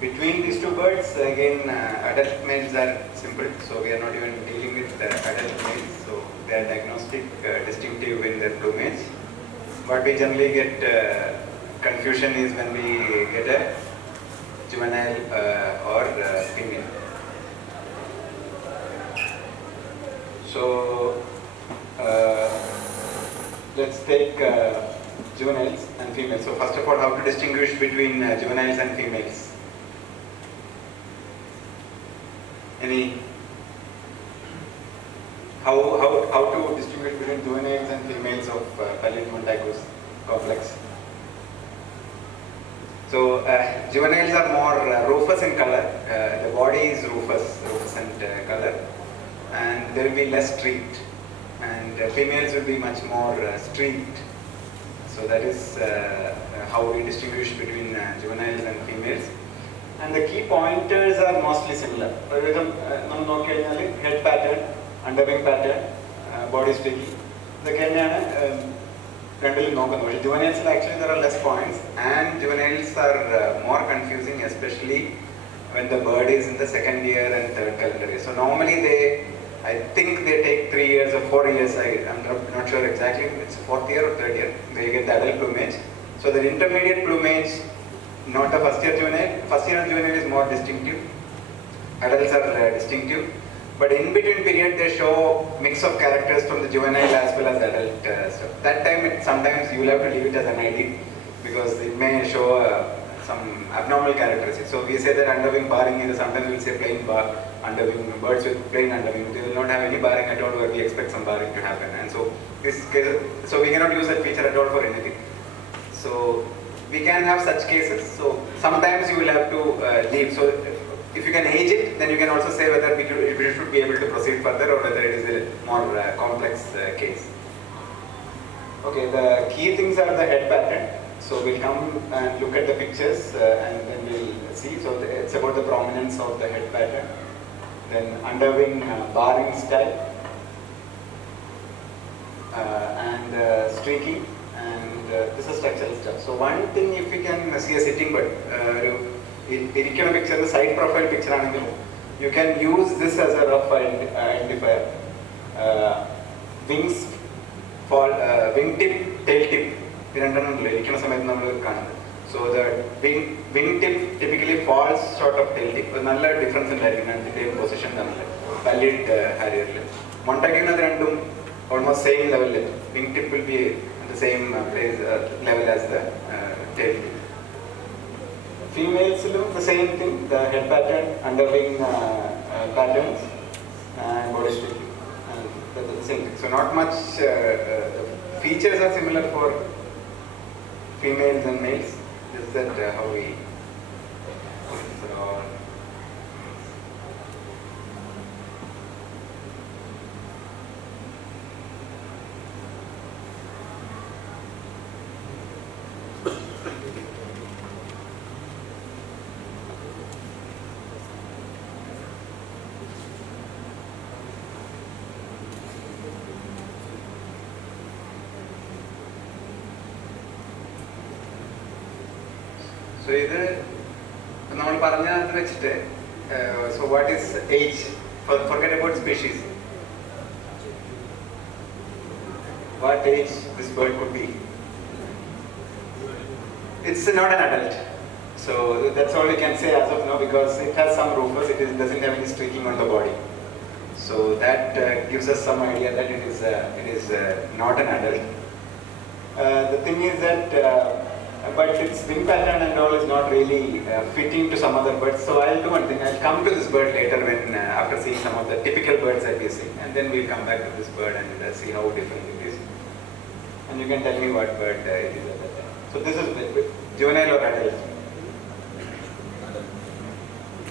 Between these two birds, again, adult males are simple, so we are not even dealing with adult males, so they are diagnostic, distinctive in their plumage. What we generally get confusion is when we get a juvenile or female. So let's take juveniles and females. So first of all, how to distinguish between juveniles and females? Any how to distinguish between juveniles and females of Pallid-Montagos complex? So juveniles are more rufous in color. The body is rufous and color, and they will be less streaked. And females will be much more streaked. So that is how we distinguish between juveniles and females. And the key pointers are mostly similar. Head pattern, underwing pattern, body streaking. Juveniles actually there are less points, and juveniles are more confusing, especially when the bird is in the second year and third calendar year. So normally I think they take 3 years or 4 years. I'm not sure exactly. It's fourth year or third year. They get the adult plumage. So the intermediate plumage. Not a first year juvenile. First year juvenile is more distinctive. Adults are distinctive. But in between period they show mix of characters from the juvenile as well as adult stuff. That time sometimes you will have to leave it as an ID because it may show some abnormal characteristics. So we say that underwing barring is sometimes we will say plain bar underwing, birds with plain underwing. They will not have any barring at all where we expect some barring to happen. And so so we cannot use that feature at all for anything. So we can have such cases. So sometimes you will have to leave. So if you can age it, then you can also say whether we should be able to proceed further or whether it is a more complex case. Okay, the key things are the head pattern. So we'll come and look at the pictures and then we'll see. So it's about the prominence of the head pattern. Then underwing barring style and streaking. This is structural stuff. So one thing, if we can see a sitting bird, picture, the side profile picture, you can use this as a rough identifier. Wings fall, wing tip, tail tip. So the wing tip typically falls short of tail tip. Another difference in tail position. Pallid harrier. Montague almost same level. Wing tip will be the same level as the tail tip. Females look the same thing, the head pattern, underwing patterns and body streaking. And the same thing. So not much features are similar for females and males. Is that how we so so what is age? Forget about species. What age this bird could be? It's not an adult. So that's all we can say as of now, because it has some rufous, doesn't have any streaking on the body. So that gives us some idea that it is not an adult. The thing is that but its wing pattern and all is not really fitting to some other birds. So I'll do one thing. I'll come to this bird later when after seeing some of the typical birds that we see, and then we'll come back to this bird and see how different it is. And you can tell me what bird it is at that time. So this is juvenile or adult?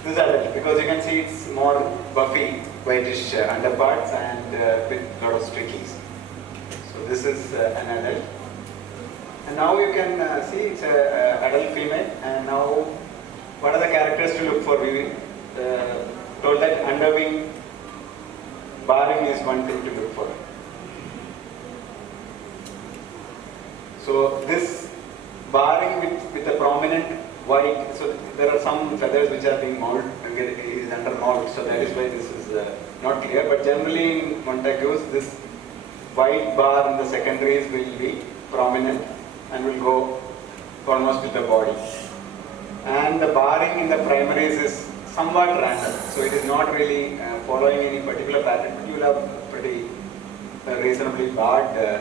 This is adult because you can see it's more buffy, whitish underparts and with a lot of streakings. So this is an adult. And now you can see it's an adult female. And now, what are the characters to look for? We told that underwing barring is one thing to look for. So this barring with a prominent white, so there are some feathers which are being mold, is under mold, so that is why this is not clear. But generally in Montagues, this white bar in the secondaries will be prominent and will go almost with the body. And the barring in the primaries is somewhat random, so it is not really following any particular pattern, but you will have pretty reasonably barred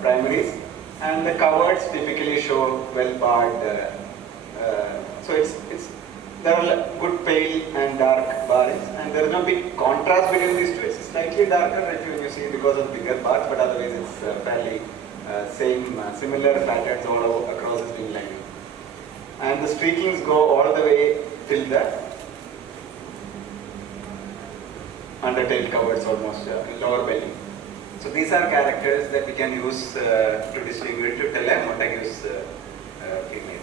primaries. And the coverts typically show well barred. So there are good pale and dark barrings, and there is no big contrast between these two. It's slightly darker when you see because of bigger bars, but otherwise it's fairly similar patterns all across the string line. And the streakings go all the way till the undertail coverts almost, lower belly. So these are characters that we can use to distinguish, to tell a Montague's female.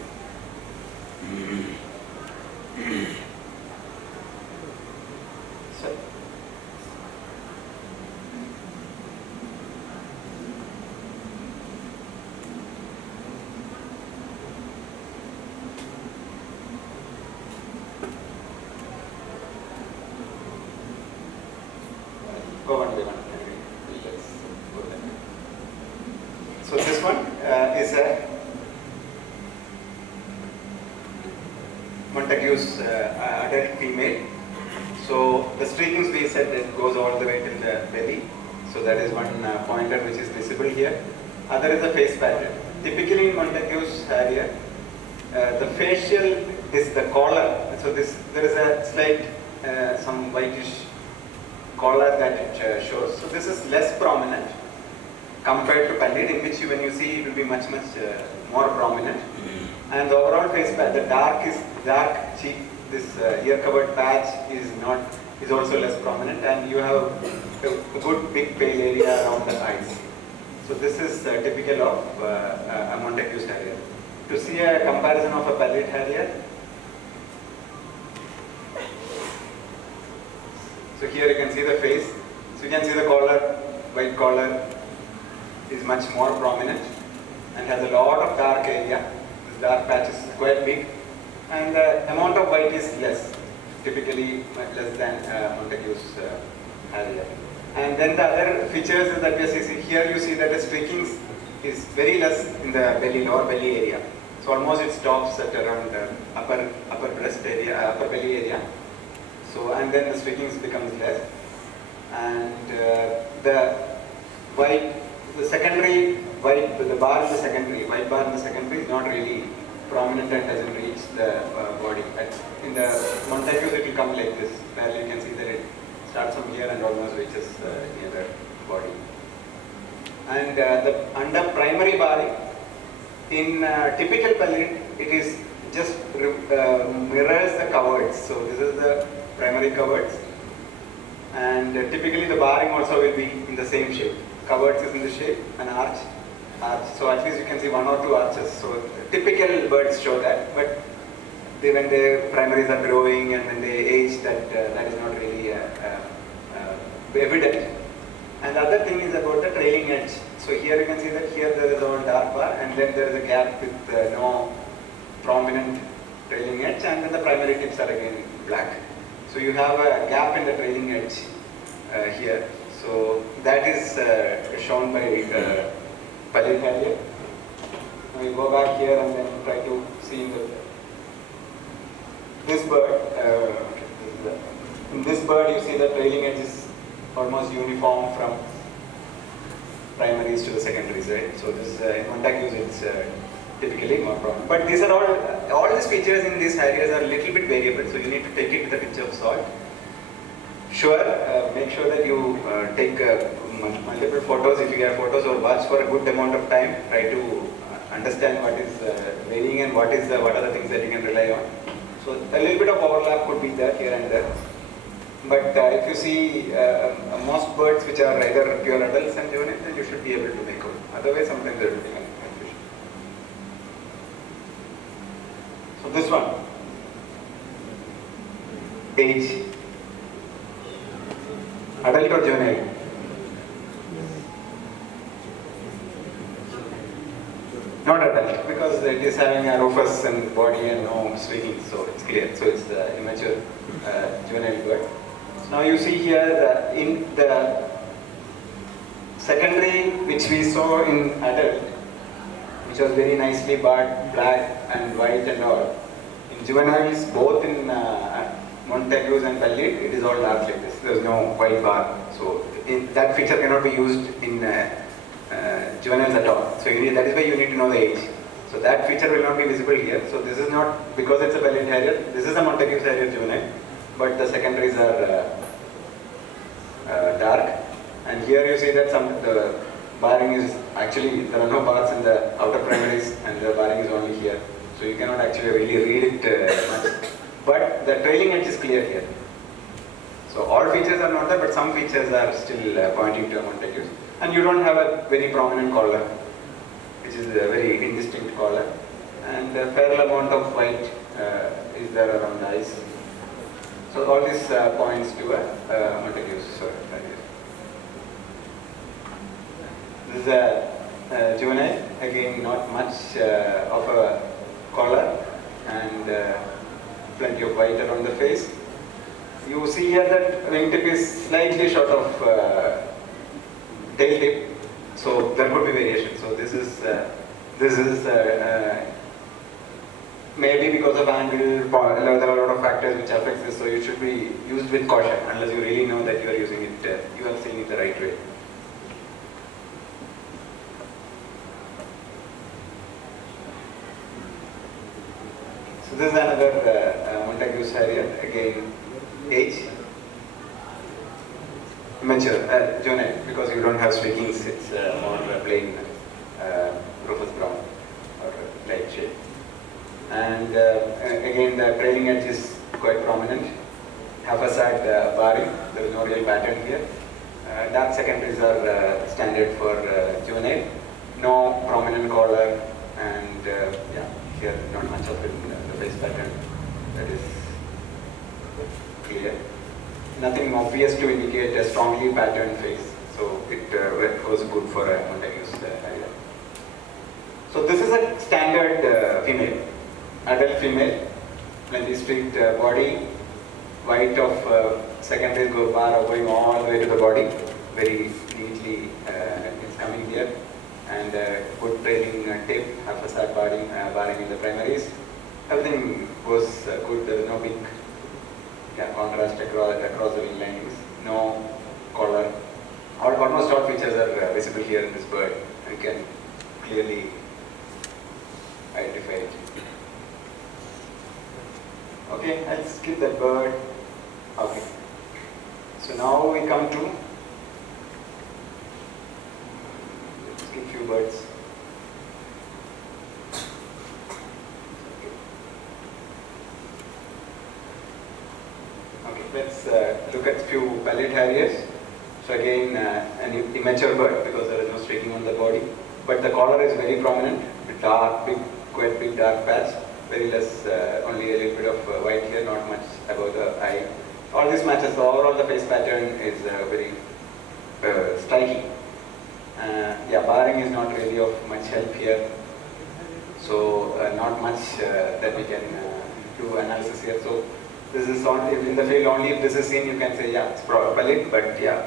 So, go one by one. So this one is a Montague's adult female. So the streakings we said that goes all the way till the belly. So that is one pointer which is visible here. Other is the face pattern. Typically in Montague's Harrier, the facial is the collar. So there is a slight some whitish collar that it shows. So this is less prominent compared to pallid, in which when you see it will be much more prominent. And the overall face patch, the dark cheek, this ear covered patch is also less prominent, and you have a good big pale area around the eyes. So this is typical of a Montague's Harrier. To see a comparison of a pallid Harrier, so here you can see the face. So you can see the collar, white collar is much more prominent and has a lot of dark area. This dark patch is quite big, and the amount of white is less, typically less than Montague's Harrier. And then the other features is that we see here, you see that the streakings is very less in the belly, lower belly area. So almost it stops at around upper breast area, upper belly area. So, and then the streakings becomes less, and the secondary white, the bar in the secondary, white bar in the secondary is not really prominent and doesn't reach the body. In the Montague's it will come like this, where you can see that it starts from here and almost reaches near the body. And the under primary barring, in typical pallid, it is just mirrors the coverts. So this is the primary coverts, and typically the barring also will be in the same shape. Coverts is in the shape, an arch. So at least you can see one or two arches. So typical birds show that, but when the primaries are growing and when they age, that is not really evident. And the other thing is about the trailing edge. So here you can see that here there is a dark bar, and then there is a gap with no prominent trailing edge, and then the primary tips are again black. So you have a gap in the trailing edge here. So that is shown by pallid Harrier. Now you go back here and then try to see this bird. In this bird, you see the trailing edge is almost uniform from primaries to the secondaries, right? So this in Montague's it's typically more prominent. But these are all these features in these Harriers are a little bit variable, so you need to take it with a pinch of salt. Sure, make sure that you take multiple photos. If you get photos, or watch for a good amount of time, try to understand what is varying and what are the things that you can rely on. So a little bit of overlap could be there here and there. But if you see most birds which are either pure adults and juveniles, then you should be able to make out. Otherwise, sometimes there will be confusion. So this one, age, adult or not adult because it is having a rufous and body and no streaking, so it's clear. So it's the immature juvenile bird. So now you see here in the secondary, which we saw in adult, which was very nicely barred, black and white and all. In juveniles, both in Montagues and pallid, it is all dark like this. There is no white bar. So that feature cannot be used in juveniles at all. So that is why you need to know the age. So that feature will not be visible here. So this is not, because it's a pallid harrier, this is a Montagues harrier juvenile, but the secondaries are dark. And here you see that the barring is actually, there are no bars in the outer primaries and the barring is only here. So you cannot actually really read it much. But the trailing edge is clear here. So all features are not there, but some features are still pointing to Montagues. And you don't have a very prominent collar, which is a very indistinct collar. And a fair amount of white is there around the eyes. So all this points to a Montagues. This is a juvenile, again not much of a collar and plenty of white around the face. You see here that wingtip is slightly short of tail tip, so there could be variation. So this is maybe because of angle, there are a lot of factors which affect this, so it should be used with caution unless you really know that you are using it, you are seeing it the right way. So this is another Montagues harrier, again age, mature, juvenile, because you don't have streakings, it's more plain rufous brown or light shade. And again the trailing edge is quite prominent, haphazard barring, there is no real pattern here. Dark secondaries are standard for juvenile, no prominent collar, and yeah, here not much of it in the face pattern, that is clear. Nothing obvious to indicate a strongly patterned face, so it was good for a Montagues harrier. So this is a standard female, adult female, plenty streaked body, white of secondaries go bar going all the way to the body, very neatly it's coming here, and good trailing tip, haphazard barring in the primaries. Everything goes good, there is no big contrast across the wing linings, no collar. Almost all features are visible here in this bird, and you can clearly identify it. Okay, I'll skip that bird. Okay. So now we come to, let's skip few birds. Okay, let's look at few pallid harriers. So again, an immature bird because there is no streaking on the body, but the collar is very prominent, dark, quite big dark patch, very less, only a little bit of white here, not much above the eye. All this matches, overall the face pattern is very striking. Yeah, barring is not really of much help here, so not much that we can do analysis here. So this is only in the field, only if this is seen you can say yeah, it's pallid, but yeah,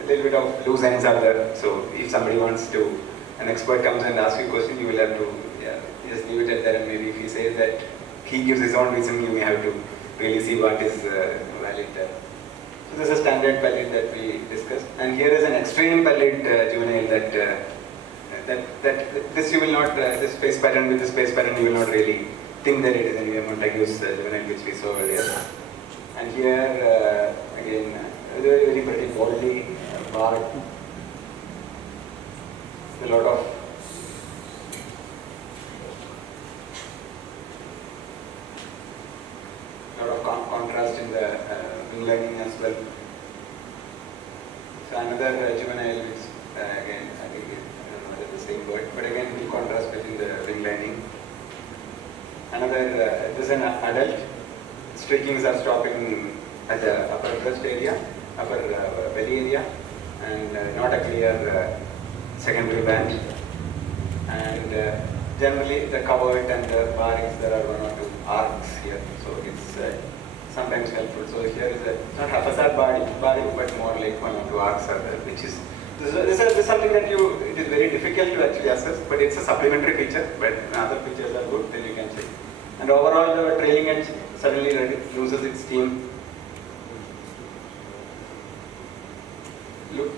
a little bit of loose ends are there. So if somebody wants to, an expert comes and asks you a question, you will have to just leave it at that, and maybe if he says that he gives his own reason, you may have to really see what is valid there. So this is a standard pallid that we discussed, and here is an extreme pallid juvenile that this you will not, this face pattern with this face pattern you will not really think that it is anyway Montagues juvenile which we saw earlier. And here again very pretty boldly barred, a lot of contrast in the wing lining as well. So another juvenile is again, I think I don't know whether the same word, but again full contrast between the wing lining. Another, this is an adult. Streakings are stopping at the upper breast area, upper belly area, and not a clear secondary band. And generally the covert and the barrings, there are one or two arcs here, so it's sometimes helpful. So here is not a facade barring, but more like one or two arcs are there, which is this is something that it is very difficult to actually assess, but it's a supplementary feature. But other features are good, then you can check. And overall, the trailing edge suddenly loses its steam. Look,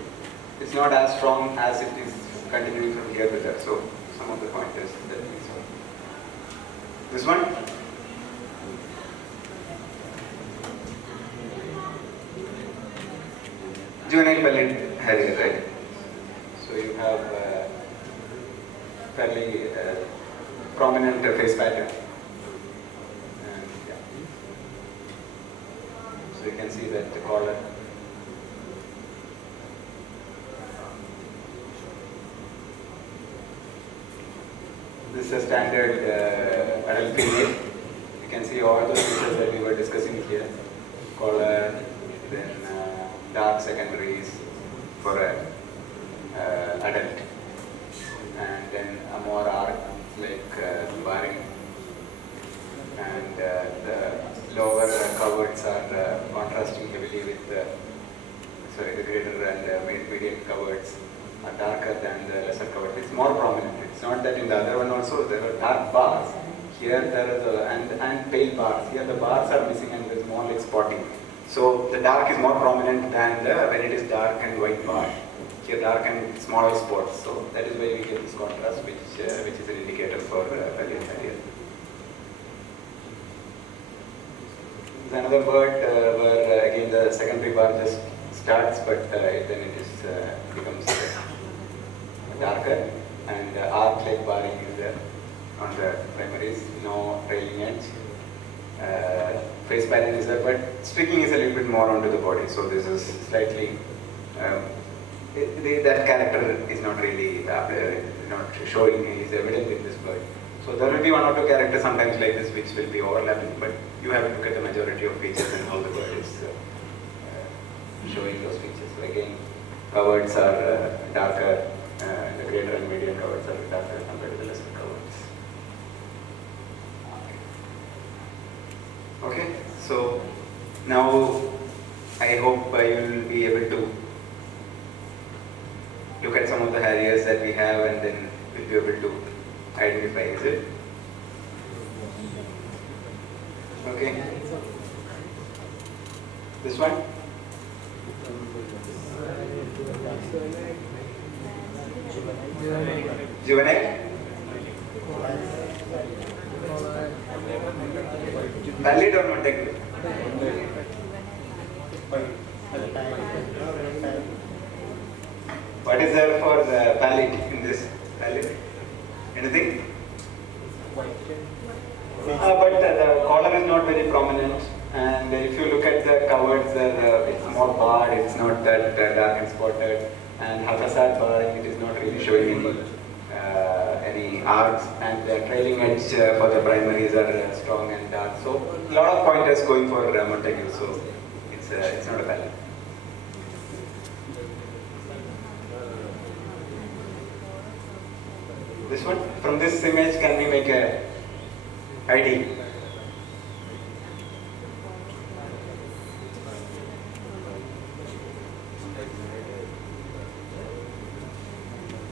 it's not as strong as it is continuing from here with that. So some of the pointers that we saw. This one. Juvenile pellet harrier, right? So you have fairly prominent face pattern. And yeah. So you can see that the collar. This is a standard adult female. You can see all those features that we were discussing here. Collar, then dark secondaries for a adult, and then a more arc like barring, and the lower coverts are contrasting heavily with the greater and medium coverts are darker than the lesser covered. It's more prominent. It's not that in the other one also there are dark bars. Here there are and pale bars. Here the bars are missing and there's more like spotting. So the dark is more prominent than when it is dark and white bar. Here dark and smaller spots. So that is why we get this contrast, which is an indicator for pellet harrier. There's another bird where again the secondary bar just starts, but then it is becomes darker, and arc-like barring is there on the primaries. No trailing edge. Face pattern is there, but streaking is a little bit more onto the body. So this is slightly that character is not really not showing, is evident in this bird. So there will be one or two characters sometimes like this which will be overlapping, but you have to look at the majority of features and how the bird is showing those features. So again, coverts are darker, the greater and medium coverts are darker compared to the lesser coverts. Okay, so now I hope you will be able to look at some of the harriers that we have, and then we'll be able to identify, is it? Okay. This one? Juvenile? Valid or not technical? What is there for the palate in this palate? Anything? But the collar is not very prominent, and if you look at the coverts, it's more barred, it's not that dark and spotted, and Hafasad barring, it is not really showing any arcs, and the trailing edge for the primaries are strong and dark. So a lot of pointers going for Montague, so it's not a palate. This one, from this image, can we make a ID?